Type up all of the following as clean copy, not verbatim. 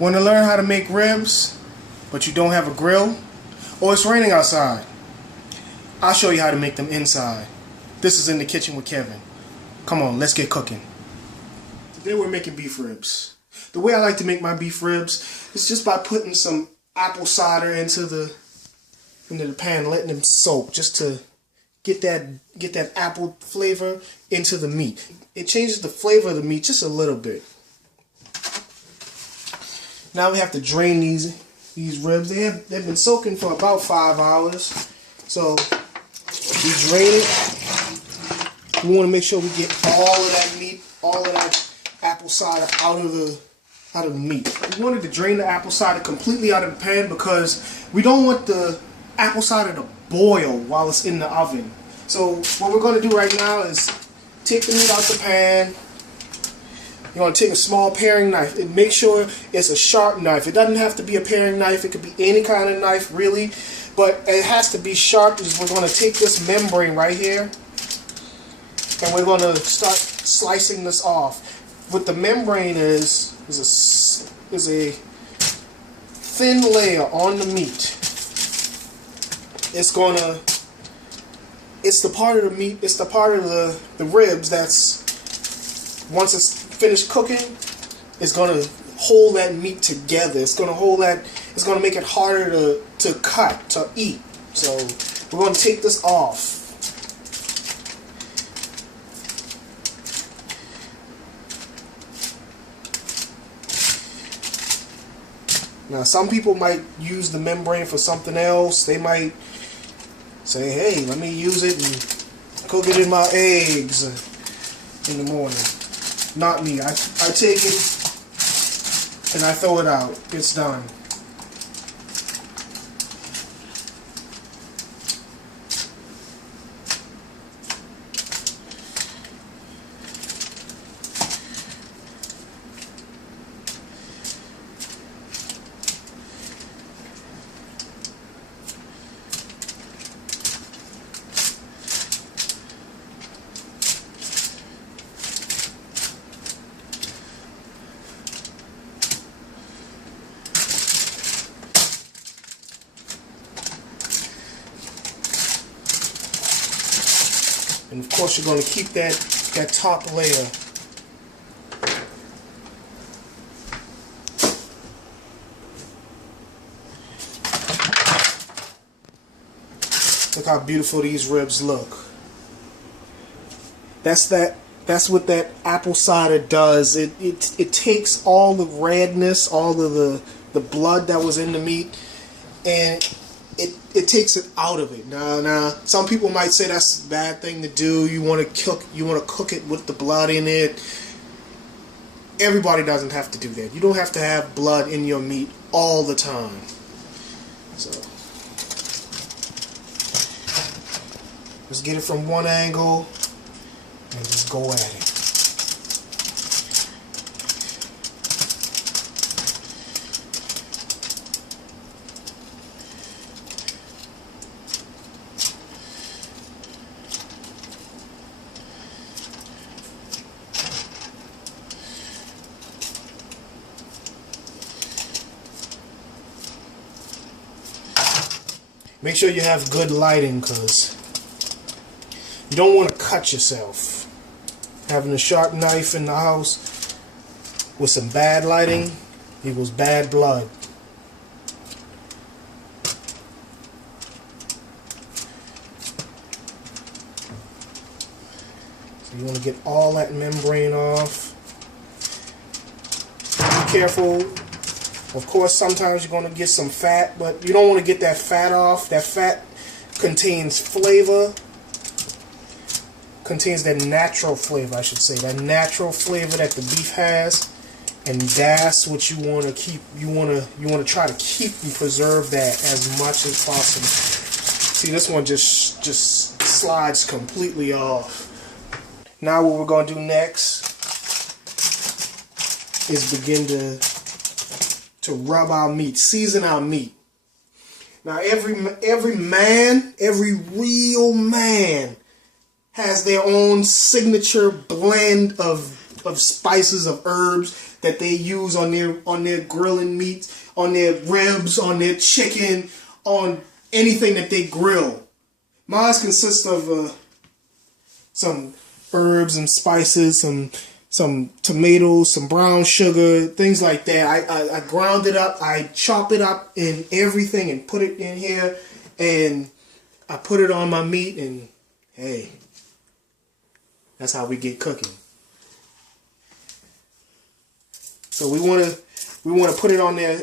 Want to learn how to make ribs, but you don't have a grill? Or it's raining outside? I'll show you how to make them inside. This is In the Kitchen with Kevin. Come on, let's get cooking. Today we're making beef ribs. The way I like to make my beef ribs is just by putting some apple cider into the pan, letting them soak, just to get that apple flavor into the meat. It changes the flavor of the meat just a little bit. Now we have to drain these ribs. They've been soaking for about 5 hours. So we drain it. We want to make sure we get all of that meat, all of that apple cider out of the meat. We wanted to drain the apple cider completely out of the pan because we don't want the apple cider to boil while it's in the oven. So what we're going to do right now is take the meat out the pan. You're going to take a small paring knife and make sure it's a sharp knife. It doesn't have to be a paring knife. It could be any kind of knife, really. But it has to be sharp because we're going to take this membrane right here and we're going to start slicing this off. What the membrane is a thin layer on the meat. It's the part of the meat, it's the part of the ribs that's, once it's finished cooking, it's going to hold that meat together. It's going to make it harder to cut, to eat. So we're going to take this off. Now some people might use the membrane for something else. They might say, hey, let me use it and cook it in my eggs in the morning. Not me. I take it and I throw it out. It's done. And of course you're going to keep that top layer. Look how beautiful these ribs look. That's what that apple cider does. It takes all the redness, all of the blood that was in the meat, and it takes it out of it. Now, some people might say that's a bad thing to do. You want to cook it with the blood in it. Everybody doesn't have to do that. You don't have to have blood in your meat all the time. So just get it from one angle and just go at it. Make sure you have good lighting because you don't want to cut yourself. Having a sharp knife in the house with some bad lighting equals bad blood. So you want to get all that membrane off. Be careful. Of course, sometimes you're going to get some fat, but you don't want to get that fat off. That fat contains flavor, contains that natural flavor, I should say, that natural flavor that the beef has, and that's what you want to keep. You want to try to keep and preserve that as much as possible. See, this one just slides completely off. Now, what we're going to do next is begin to rub our meat, season our meat. Now every real man has their own signature blend of spices, of herbs that they use on their grilling meat, on their ribs, on their chicken, on anything that they grill. Mine consists of some herbs and spices, some tomatoes, some brown sugar, things like that. I ground it up, I chop it up in everything and put it in here, and I put it on my meat, and hey, that's how we get cooking. So we want to put it on there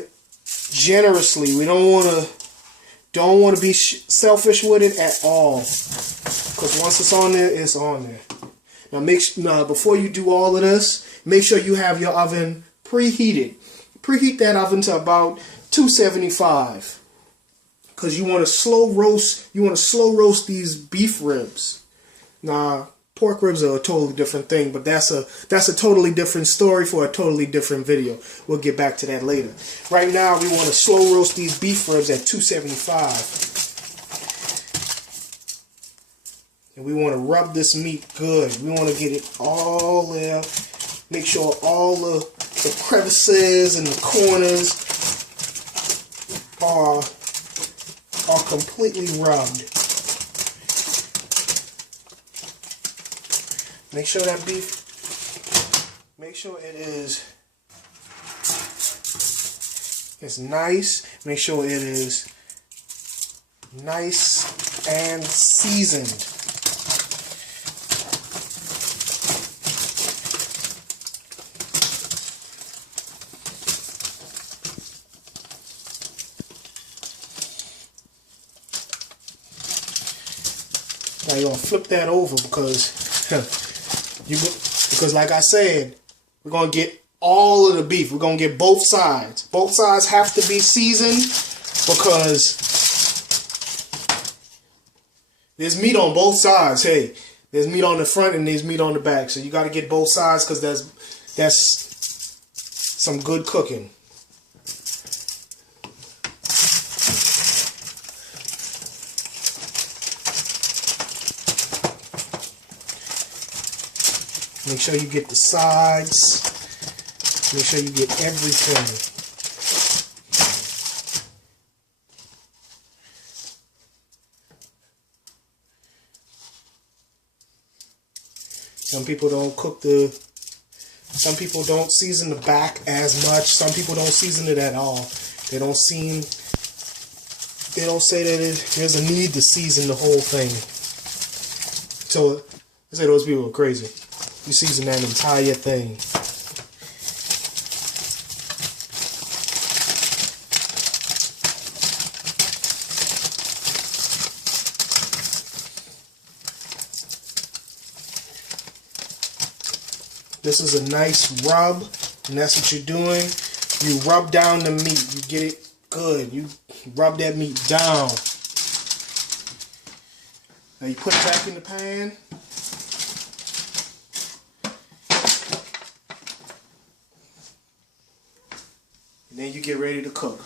generously. We don't want to be selfish with it at all, because once it's on there, it's on there. Now before you do all of this, make sure you have your oven preheated. Preheat that oven to about 275, because you want to slow roast these beef ribs. Now, pork ribs are a totally different thing, but that's a totally different story for a totally different video. We'll get back to that later. Right now, we want to slow roast these beef ribs at 275. And we want to rub this meat good. We want to get it all there. Make sure all the crevices and the corners are completely rubbed. Make sure that beef, make sure it's nice. Make sure it is nice and seasoned. Now you're gonna flip that over because like I said, we're gonna get all of the beef. We're gonna get both sides. Both sides have to be seasoned, because there's meat on both sides. Hey, there's meat on the front and there's meat on the back. So you got to get both sides, because that's some good cooking. Make sure you get the sides. Make sure you get everything. Some people don't season the back as much. Some people don't season it at all. They don't say that there's a need to season the whole thing. So I say those people are crazy. You season that entire thing. This is a nice rub, and that's what you're doing. You rub down the meat. You get it good. You rub that meat down. Now you put it back in the pan. And then you get ready to cook.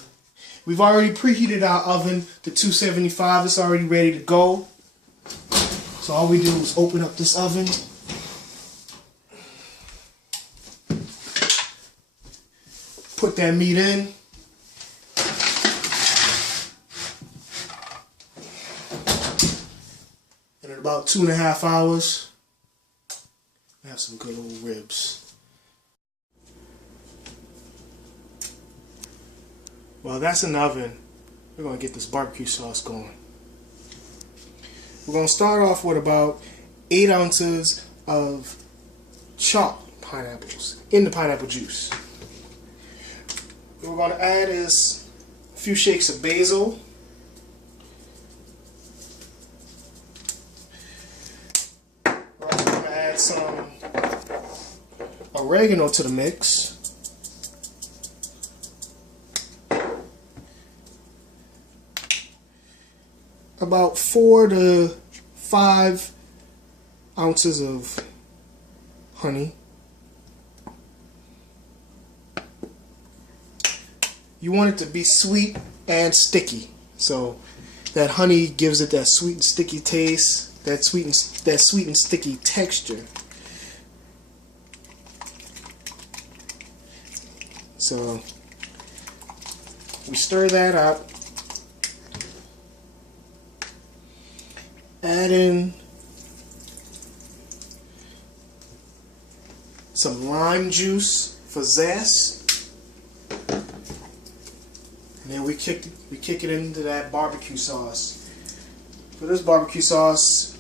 We've already preheated our oven to 275. It's already ready to go. So all we do is open up this oven. Put that meat in. And in about 2.5 hours, we have some good old ribs. Well, that's in the oven. We're going to get this barbecue sauce going. We're going to start off with about 8 ounces of chopped pineapples in the pineapple juice. What we're going to add is a few shakes of basil. We're also going to add some oregano to the mix. About 4 to 5 ounces of honey. You want it to be sweet and sticky, so that honey gives it that sweet and sticky taste, that sweet and sticky texture. So we stir that up. Add in some lime juice for zest. And then we kick it into that barbecue sauce. For this barbecue sauce,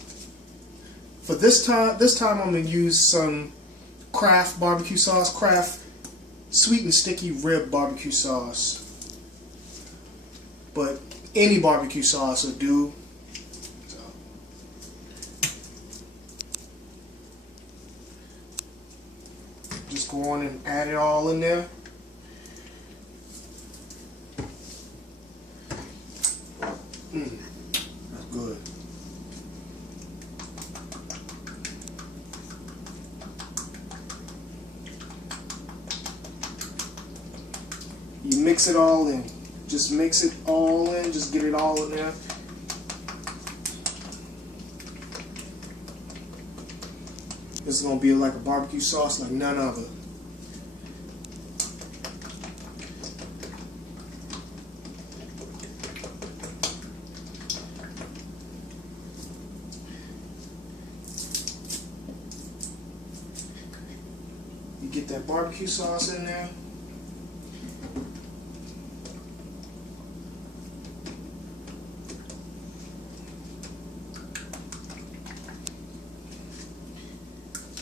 for this time I'm going to use some Kraft barbecue sauce, Kraft sweet and sticky rib barbecue sauce. But any barbecue sauce will do. So. Just go on and add it all in there. That's good. You mix it all in. Just mix it all in. Just get it all in there. This is going to be like a barbecue sauce like none other. You get that barbecue sauce in there.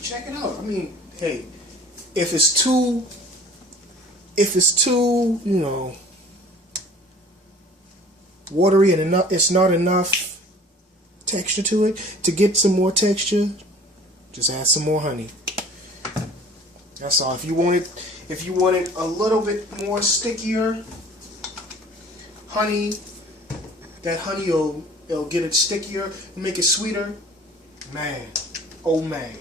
Check it out. I mean, hey, if it's too, you know, watery and it's not enough texture to it, to get some more texture, just add some more honey. That's all. If you want it a little bit more stickier, honey, that honey will get it stickier and make it sweeter. Man, oh man.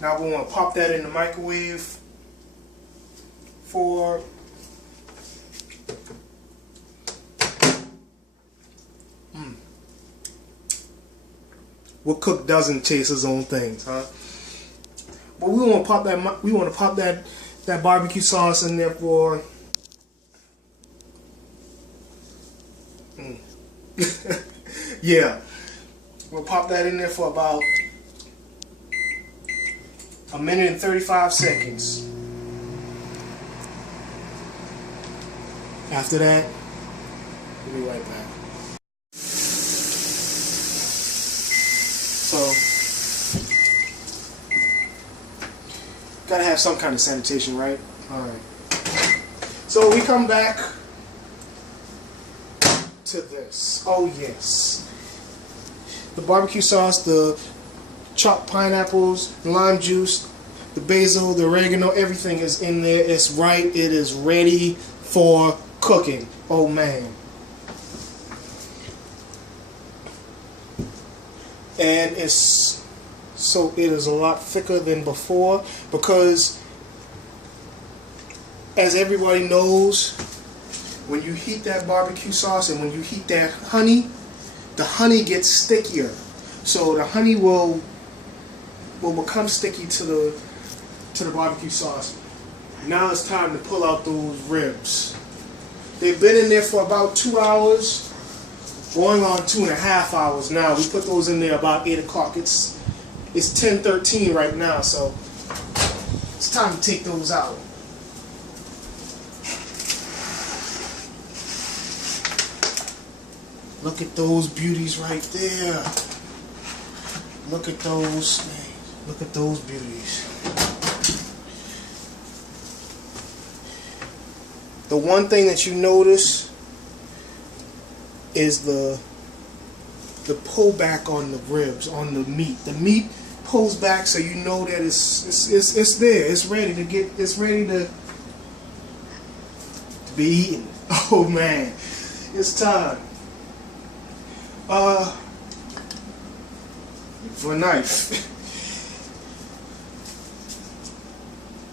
Now we want to pop that in the microwave for what cook doesn't taste his own things, huh? But we want to pop that. We want to pop that barbecue sauce in there for. Yeah, we'll pop that in there for about a minute and 35 seconds. After that, we'll be right back. So, gotta have some kind of sanitation, right? Alright. So we come back to this. Oh yes. The barbecue sauce, the chopped pineapples, lime juice, the basil, the oregano, everything is in there. It's right. It is ready for cooking. Oh man. And it is a lot thicker than before because, as everybody knows, when you heat that barbecue sauce and when you heat that honey, the honey gets stickier. So the honey will become sticky to the barbecue sauce. Now it's time to pull out those ribs. They've been in there for about 2 hours, going on 2.5 hours now. We put those in there about 8 o'clock. It's 10:13 right now, so it's time to take those out. Look at those beauties right there. Look at those. Look at those beauties. The one thing that you notice is the pullback on the ribs, on the meat. The meat pulls back, so you know that it's there. It's ready to get. It's ready to be eaten. Oh man, it's time. For a knife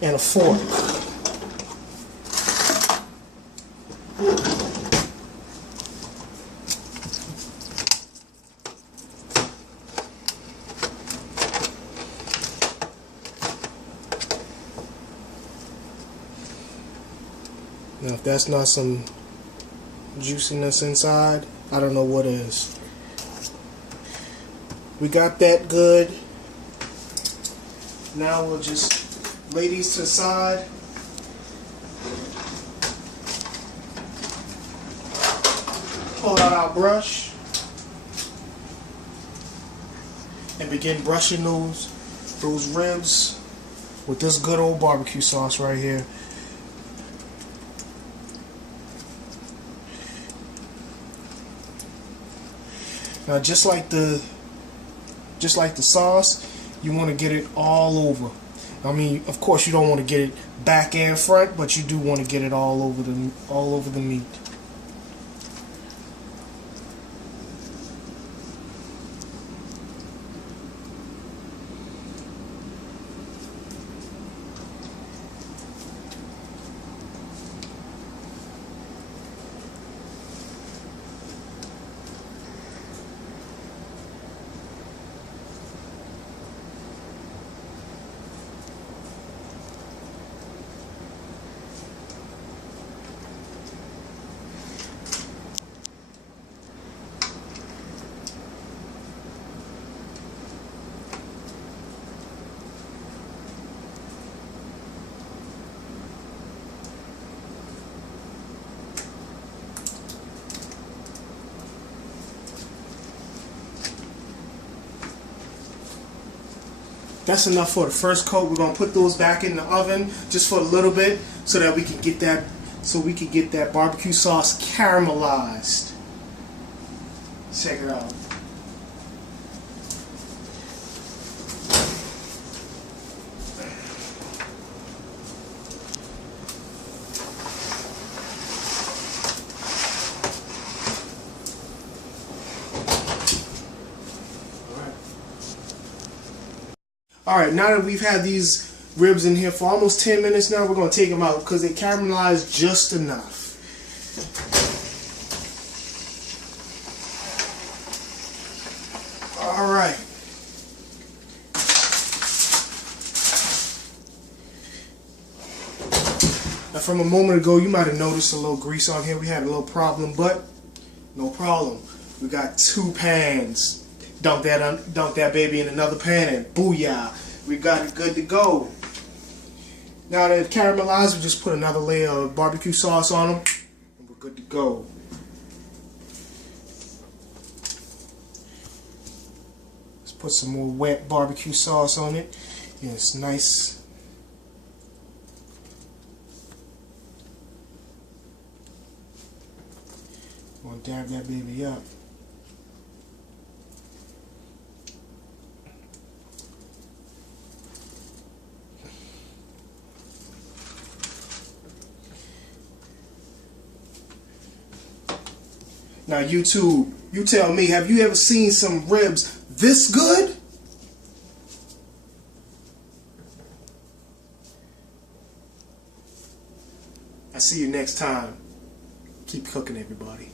and a fork. Now, if that's not some juiciness inside, I don't know what is. We got that good. Now we'll just lay these to the side. Pull out our brush and begin brushing those ribs with this good old barbecue sauce right here. Now, just like the sauce, you want to get it all over. I mean, of course, you don't want to get it back and front, but you do want to get it all over the meat. That's enough for the first coat. We're gonna put those back in the oven just for a little bit so that we can get that barbecue sauce caramelized. Check it out. Alright, now that we've had these ribs in here for almost 10 minutes now, we're going to take them out because they caramelized just enough. Alright. Now, from a moment ago, you might have noticed a little grease on here. We had a little problem, but no problem. We got 2 pans. Dunk that baby in another pan and booyah, we got it good to go. Now that it's caramelized, we just put another layer of barbecue sauce on them and we're good to go. Let's put some more wet barbecue sauce on it. Yeah, it's nice. I'm gonna dab that baby up. Now YouTube, you tell me, have you ever seen some ribs this good? I'll see you next time. Keep cooking, everybody.